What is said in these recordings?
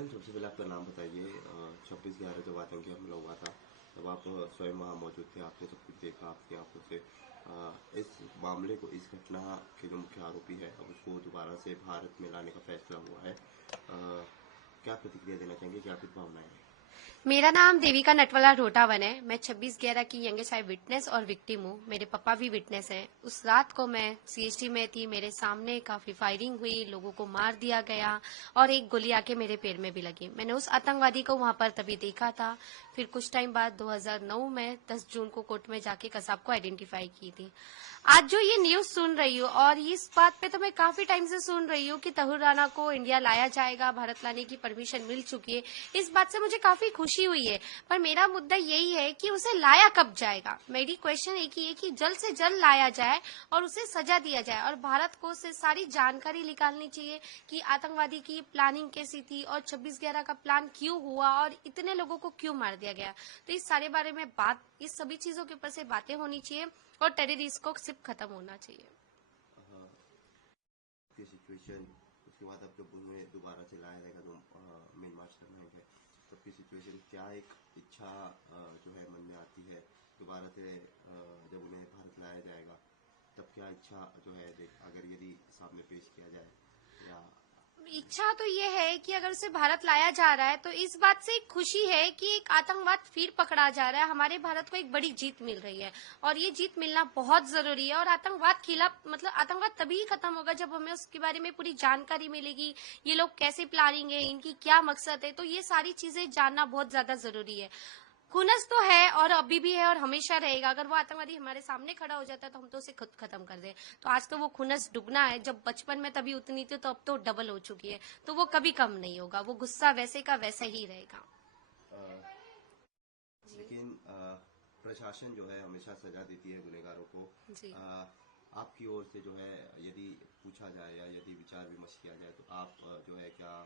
Madam, सबसे पहले आपका नाम बताइए। 26/11 जब आतंकी हमला हुआ था तब आप स्वयं वहाँ मौजूद थे, आपने सब कुछ देखा आपकी आंखों से। इस मामले को, इस घटना के जो मुख्य आरोपी है, अब उसको दोबारा से भारत में लाने का फैसला हुआ है। क्या प्रतिक्रिया देना चाहेंगे, क्या कुछ भावनाएं हैं? मेरा नाम देविका नटवाला रोटावन है। मैं 26/11 की यंगेस्ट आई विटनेस और विक्टिम हूँ। मेरे पापा भी विटनेस हैं। उस रात को मैं सीएसटी में थी। मेरे सामने काफी फायरिंग हुई, लोगों को मार दिया गया और एक गोली आके मेरे पैर में भी लगी। मैंने उस आतंकवादी को वहां पर तभी देखा था। फिर कुछ टाइम बाद 2009 में 10 जून को कोर्ट में जाके कसाब को आइडेंटिफाई की थी। आज जो ये न्यूज सुन रही हूँ, और इस बात पे तो मैं काफी टाइम से सुन रही हूँ कि तहुर राणा को इंडिया लाया जाएगा, भारत लाने की परमिशन मिल चुकी है। इस बात से मुझे काफी खुशी हुई है, पर मेरा मुद्दा यही है कि उसे लाया कब जाएगा। मेरी क्वेश्चन एक ही है कि जल्द से जल्द लाया जाए और उसे सजा दिया जाए, और भारत को उससे सारी जानकारी निकालनी चाहिए कि आतंकवादी की प्लानिंग कैसी थी और 26/11 का प्लान क्यों हुआ और इतने लोगों को क्यों मार दिया गया। तो इस सारे बारे में बात, इस सभी चीजों के ऊपर से बातें होनी चाहिए और टेररिस्ट को सिर्फ खत्म होना चाहिए। सिचुएशन उसके बाद अब जब उन्हें दोबारा से लाया जाएगा, जो मेन मास्टरमाइंड है, तब की सिचुएशन क्या, एक इच्छा जो है मन में आती है दोबारा से जब उन्हें भारत लाया जाएगा, तब क्या इच्छा जो है अगर यदि सामने पेश किया जाए, या इच्छा तो ये है कि अगर उसे भारत लाया जा रहा है तो इस बात से खुशी है कि एक आतंकवाद फिर पकड़ा जा रहा है। हमारे भारत को एक बड़ी जीत मिल रही है और ये जीत मिलना बहुत जरूरी है। और आतंकवाद खिलाफ, मतलब आतंकवाद तभी ही खत्म होगा जब हमें उसके बारे में पूरी जानकारी मिलेगी। ये लोग कैसे प्लानिंग है, इनकी क्या मकसद है, तो ये सारी चीजें जानना बहुत ज्यादा जरूरी है। खुनस तो है और अभी भी है और हमेशा रहेगा। अगर वो आतंकवादी हमारे सामने खड़ा हो जाता है तो हम तो उसे खुद खत्म कर दें। तो आज तो वो खुनस दुगना है। जब बचपन में तभी उतनी थी तो अब तो डबल हो चुकी है। तो वो कभी कम नहीं होगा। वो गुस्सा वैसे का वैसा ही रहेगा। लेकिन प्रशासन जो है हमेशा सजा देती है गुनहगारों को। जी। आपकी ओर से जो है यदि पूछा जाए या यदि विचार विमर्श किया जाए, तो आप जो है क्या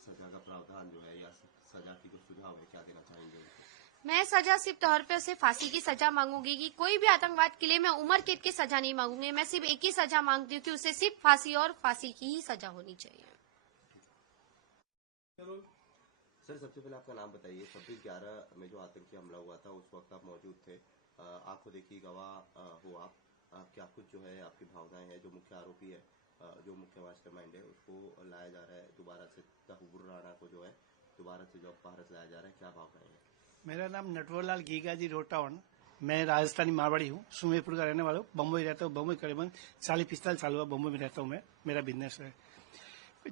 सजा का प्रावधान जो है या सजा की जो सुझाव है, क्या देना चाहेंगे उनको? मैं सजा सिर्फ तौर पे उसे फांसी की सजा मांगूंगी कि कोई भी आतंकवाद के लिए मैं उम्र कैद की सजा नहीं मांगूंगी। मैं सिर्फ एक ही सजा मांगती हूँ कि उसे सिर्फ फांसी और फांसी की ही सजा होनी चाहिए। सर, सबसे पहले आपका नाम बताइए। 26/11 में जो आतंकी हमला हुआ था उस वक्त आप मौजूद थे, आंखों देखी गवाह हो आप। क्या कुछ जो है आपकी भावनाएं हैं? जो मुख्य आरोपी है, जो मुख्य मास्टरमाइंड है, उसको लाया जा रहा है दोबारा से, तहुर राणा को जो है दोबारा से जब भारत लाया जा रहा है, क्या भावनाएं हैं? मेरा नाम नटवरलाल गीगा जी रोटावन। मैं राजस्थानी मारवाड़ी हूँ, सुमेरपुर का रहने वाला हूँ। बम्बई रहता हूँ। बम्बई करीबन 40-45 साल हुआ बम्बई में रहता हूँ मैं। मेरा बिजनेस है।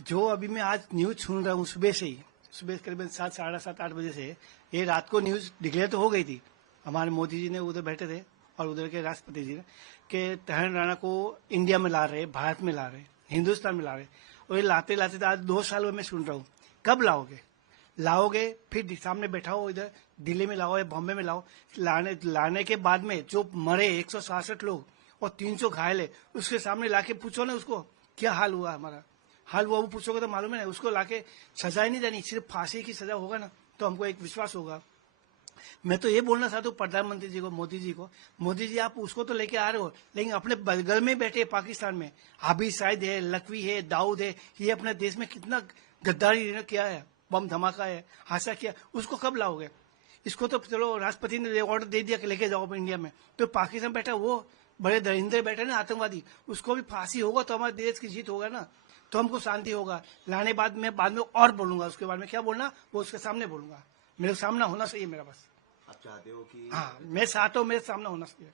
जो अभी मैं आज न्यूज सुन रहा हूँ सुबह से ही, सुबह करीबन 7, साढ़े 7, 8 बजे से, ये रात को न्यूज डिक्लेयर तो हो गई थी। हमारे मोदी जी ने उधर बैठे थे और उधर के राष्ट्रपति जी ने कि तहर राणा को इंडिया में ला रहे, भारत में ला रहे, हिंदुस्तान में ला रहे। और ये लाते लाते तो आज 2 साल में सुन रहा हूँ। कब लाओगे? फिर सामने बैठाओ, इधर दिल्ली में लाओ या बॉम्बे में लाओ। लाने के बाद में जो मरे 166 लोग और 300 घायल है, उसके सामने लाके पूछो ना उसको क्या हाल हुआ। हमारा हाल हुआ वो पूछोगे तो मालूम है ना। उसको लाके सजा ही नहीं देनी, सिर्फ फांसी की सजा होगा ना तो हमको एक विश्वास होगा। मैं तो ये बोलना चाहता हूँ प्रधानमंत्री जी को, मोदी जी आप उसको तो लेके आ रहे हो, लेकिन अपने बगल में बैठे पाकिस्तान में हाफिज सईद है, लखवी है, दाऊद है, ये अपने देश में कितना गद्दारी किया है, बम धमाका है, हादसा किया। उसको कब लाओगे? इसको तो चलो राष्ट्रपति ने ऑर्डर दे दिया कि लेके जाओ इंडिया में। तो पाकिस्तान बैठा वो बड़े दरिंदे बैठे ना आतंकवादी, उसको भी फांसी होगा तो हमारे देश की जीत होगा ना, तो हमको शांति होगा। लाने बाद में और बोलूंगा, उसके बाद में क्या बोलना वो उसके सामने बोलूंगा। मेरे सामना होना चाहिए मेरा, बस। आप चाहते हो कि हाँ, मैं चाहता हूँ मेरे सामने होना चाहिए।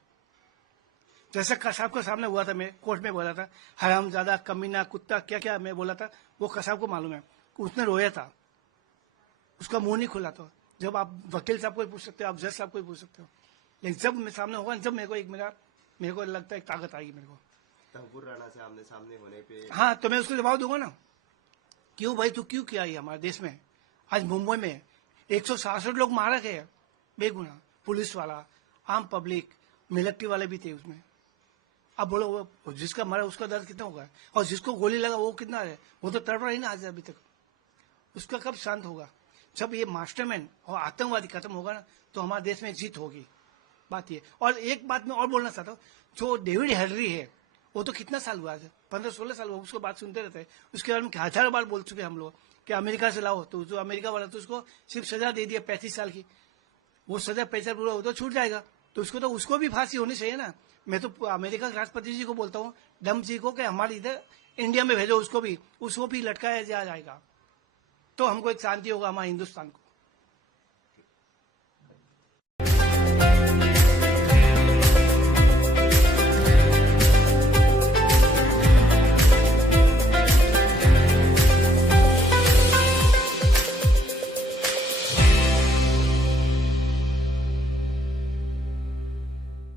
जैसे कसाब के सामने हुआ था, मैं कोर्ट में बोला था हरामजादा, कमीना, कुत्ता, क्या क्या मैं बोला था, वो कसाब को मालूम है। उसने रोया था, उसका मुंह नहीं खुला था। जब आप वकील साहब को पूछ सकते हो, आप जज साहब को पूछ सकते हो, लेकिन जब मैं सामने होगा, जब मेरे को लगता है एक ताकत आएगी मेरे को। तहुर राणा से आमने सामने होने पे हाँ, तो मैं उसको जवाब दूंगा ना, क्यों भाई तू क्यों किया ये हमारे देश में। आज मुंबई में 166 लोग मारा गए बेगुनाह, पुलिस वाला, आम पब्लिक, मिलिट्री वाले भी थे उसमें। अब बोलो वो जिसका मरा उसका दर्द कितना होगा, और जिसको गोली लगा वो कितना है, वो तो तड़प रहा ही ना आज अभी तक। उसका कब शांत होगा? जब ये मास्टरमैन और आतंकवादी खत्म होगा ना तो हमारे देश में जीत होगी। बात ये। और एक बात मैं और बोलना चाहता हूँ, जो डेविड हेनरी है वो तो कितना साल हुआ है, 15-16 साल हुआ, उसको बात सुनते रहते हैं। उसके बारे में हजारों बार बोल चुके हम लोग कि अमेरिका से लाओ, तो जो अमेरिका वाला तो उसको सिर्फ सजा दे दिया 35 साल की, वो सजा 35 पूरा हो तो छूट जाएगा, तो उसको भी फांसी होनी चाहिए ना। मैं तो अमेरिका के राष्ट्रपति जी को बोलता हूँ, ट्रम्प जी को, कि हमारे इधर इंडिया में भेजो उसको भी लटकाया जाएगा, तो हमको एक शांति होगा हमारे हिंदुस्तान को।